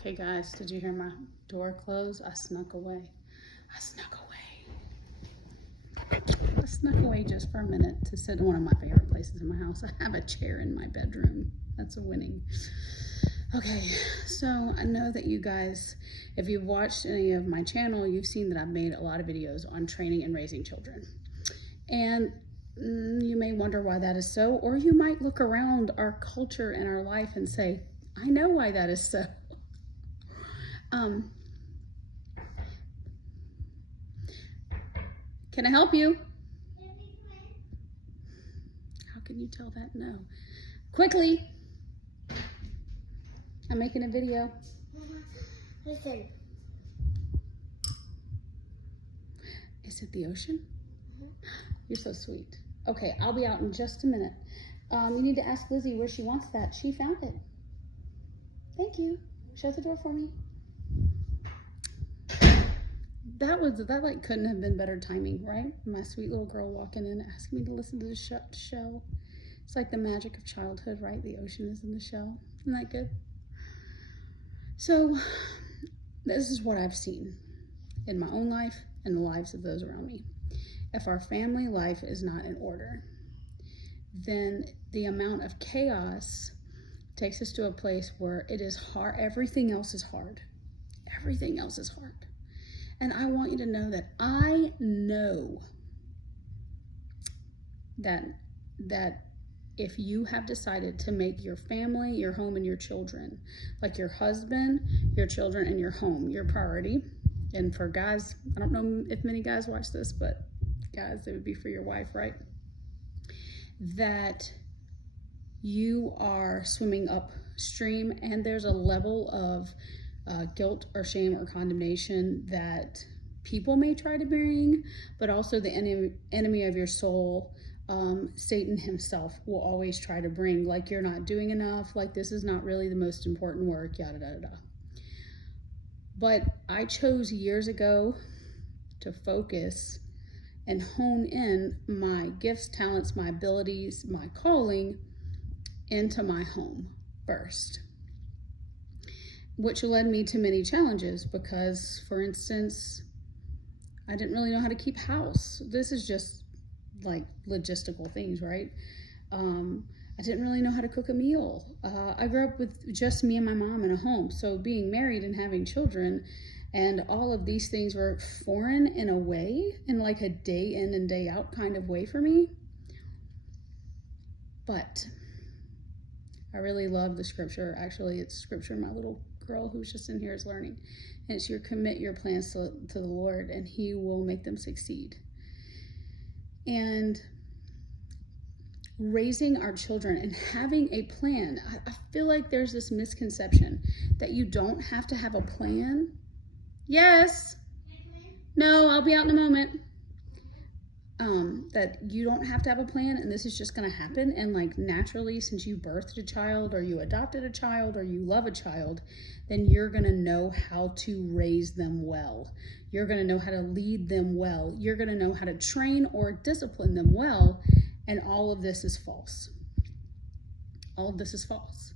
Okay, guys, did you hear my door close? I snuck away. I snuck away just for a minute to sit in one of my favorite places in my house. I have a chair in my bedroom. That's a winning. Okay, so I know that you guys, if you've watched any of my channel, you've seen that I've made a lot of videos on training and raising children. And you may wonder why that is so, or you might look around our culture and our life and say, I know why that is so. Can I help you? How can you tell that? No. Quickly. I'm making a video. Listen. Is it the ocean? You're so sweet. Okay, I'll be out in just a minute. You need to ask Lizzie where she wants that. She found it. Thank you. Shut the door for me. That like couldn't have been better timing, right? My sweet little girl walking in asking me to listen to the show. It's like the magic of childhood, right? The ocean is in the shell. Isn't that good? So this is what I've seen in my own life and the lives of those around me. If our family life is not in order, then the amount of chaos takes us to a place where it is hard. Everything else is hard. Everything else is hard. And I want you to know that I know that if you have decided to make your family, your home, and your children, like your husband, your children, and your home, your priority. And for guys, I don't know if many guys watch this, but guys, it would be for your wife, right? That you are swimming upstream and there's a level of guilt or shame or condemnation that people may try to bring, but also the enemy of your soul, Satan himself, will always try to bring, like you're not doing enough, like this is not really the most important work, yada, yada, yada. But I chose years ago to focus and hone in my gifts, talents, my abilities, my calling into my home first, which led me to many challenges because, for instance, I didn't really know how to keep house. This is just like logistical things, right? I didn't really know how to cook a meal. I grew up with just me and my mom in a home. So being married and having children and all of these things were foreign in a way, in like a day in and day out kind of way for me. But I really love the scripture. Actually, it's scripture my little girl who's just in here is learning. And it's your commit your plans to the Lord and he will make them succeed. And raising our children and having a plan. I feel like there's this misconception that you don't have to have a plan. Yes. No, I'll be out in a moment. That you don't have to have a plan and this is just going to happen. And like naturally, since you birthed a child or you adopted a child or you love a child, then you're going to know how to raise them well. You're going to know how to lead them well. You're going to know how to train or discipline them well. And all of this is false. All of this is false.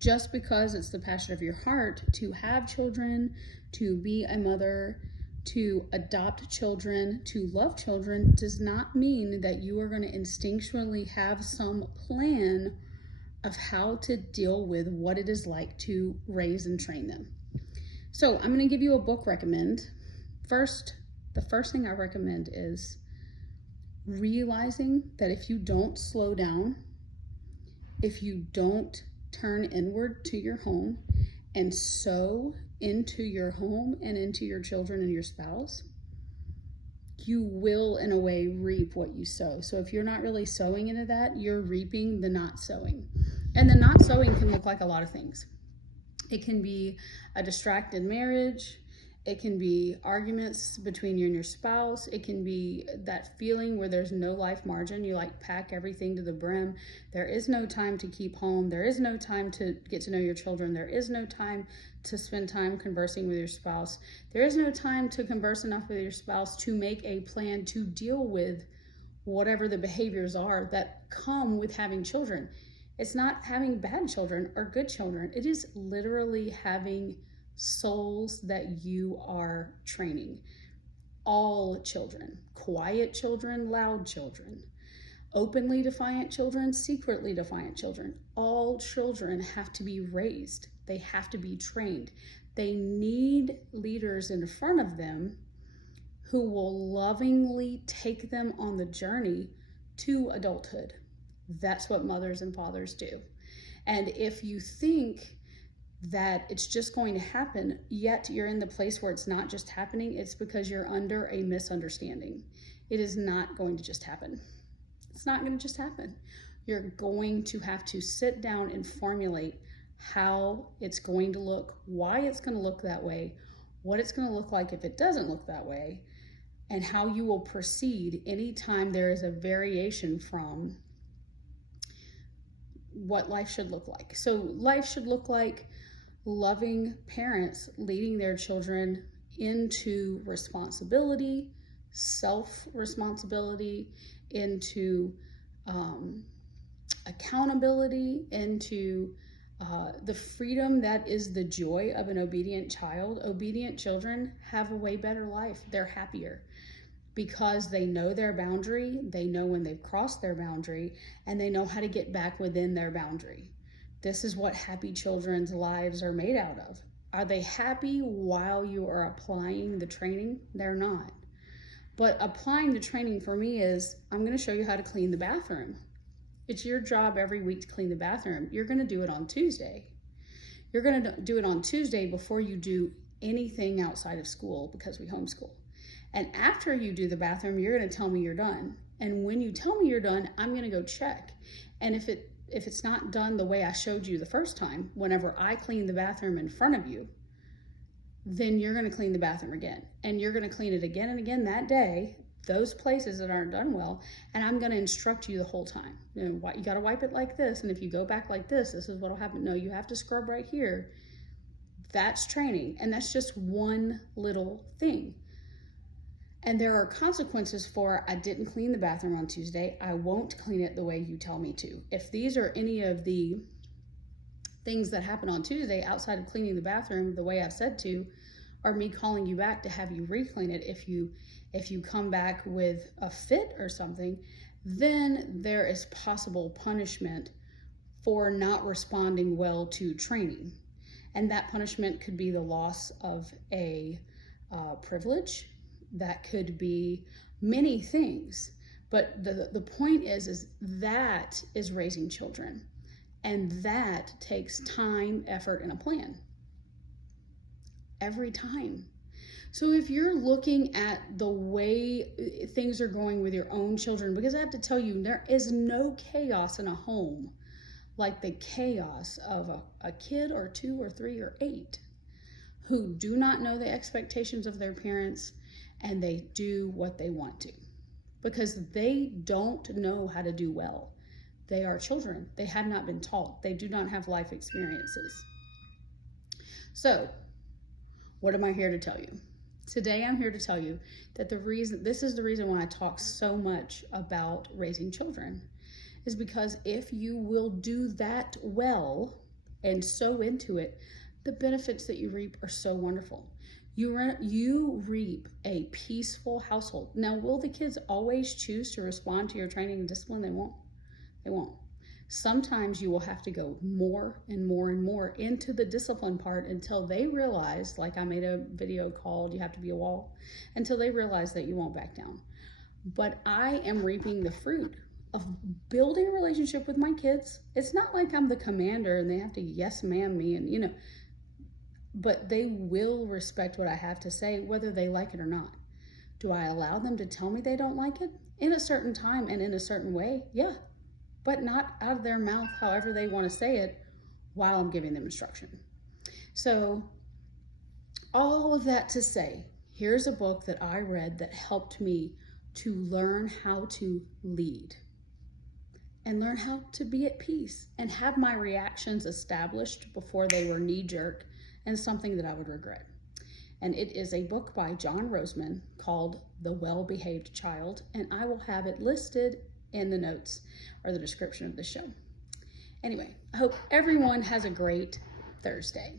Just because it's the passion of your heart to have children, to be a mother, to adopt children, to love children, does not mean that you are going to instinctually have some plan of how to deal with what it is like to raise and train them. So I'm going to give you a book recommend. The first thing I recommend is realizing that if you don't slow down, if you don't turn inward to your home and sow into your home and into your children and your spouse, you will in a way reap what you sow. So if you're not really sowing into that, you're reaping the not sowing. And the not sowing can look like a lot of things. It can be a distracted marriage. It can be arguments between you and your spouse. It can be that feeling where there's no life margin. You like pack everything to the brim. There is no time to keep home. There is no time to get to know your children. There is no time to spend time conversing with your spouse. There is no time to converse enough with your spouse to make a plan to deal with whatever the behaviors are that come with having children. It's not having bad children or good children. It is literally having souls that you are training. All children, quiet children, loud children, openly defiant children, secretly defiant children. All children have to be raised. They have to be trained. They need leaders in front of them who will lovingly take them on the journey to adulthood. That's what mothers and fathers do. And if you think that it's just going to happen, yet you're in the place where it's not just happening, it's because you're under a misunderstanding. It is not going to just happen. It's not going to just happen. You're going to have to sit down and formulate how it's going to look, why it's going to look that way, what it's going to look like if it doesn't look that way, and how you will proceed anytime there is a variation from what life should look like. So life should look like loving parents leading their children into responsibility, self-responsibility, into accountability, into the freedom that is the joy of an obedient child. Obedient children have a way better life. They're happier because they know their boundary, they know when they've crossed their boundary, and they know how to get back within their boundary. This is what happy children's lives are made out of. Are they happy while you are applying the training? They're not. But applying the training for me is, I'm going to show you how to clean the bathroom. It's your job every week to clean the bathroom. You're going to do it on Tuesday. You're going to do it on Tuesday before you do anything outside of school because we homeschool. And after you do the bathroom, you're going to tell me you're done. And when you tell me you're done, I'm going to go check. And if it's not done the way I showed you the first time, whenever I clean the bathroom in front of you, then you're going to clean the bathroom again. And you're going to clean it again and again that day, those places that aren't done well. And I'm going to instruct you the whole time. You got to wipe it like this. And if you go back like this is what will happen. No, you have to scrub right here. That's training. And that's just one little thing. And there are consequences for, I didn't clean the bathroom on Tuesday. I won't clean it the way you tell me to. If these are any of the things that happen on Tuesday outside of cleaning the bathroom the way I've said to, or me calling you back to have you re-clean it, if you come back with a fit or something, then there is possible punishment for not responding well to training. And that punishment could be the loss of a privilege. That could be many things. But the point is that is raising children. And that takes time, effort, and a plan. Every time. So if you're looking at the way things are going with your own children, because I have to tell you, there is no chaos in a home like the chaos of a kid or 2 or 3 or 8 who do not know the expectations of their parents and they do what they want to because they don't know how to do well. They are children. They have not been taught. They do not have life experiences. So, what am I here to tell you? Today I'm here to tell you that this is the reason why I talk so much about raising children, is because if you will do that well and sow into it, the benefits that you reap are so wonderful. You reap a peaceful household. Now, will the kids always choose to respond to your training and discipline? They won't. They won't. Sometimes you will have to go more and more and more into the discipline part until they realize, like I made a video called You Have to Be a Wall, until they realize that you won't back down. But I am reaping the fruit of building a relationship with my kids. It's not like I'm the commander and they have to yes ma'am me and but they will respect what I have to say, whether they like it or not. Do I allow them to tell me they don't like it? In a certain time and in a certain way, yeah. But not out of their mouth, however they want to say it, while I'm giving them instruction. So, all of that to say, here's a book that I read that helped me to learn how to lead and learn how to be at peace and have my reactions established before they were knee-jerk and something that I would regret. And it is a book by John Rosemond called The Well-Behaved Child, and I will have it listed in the notes or the description of the show. Anyway, I hope everyone has a great Thursday.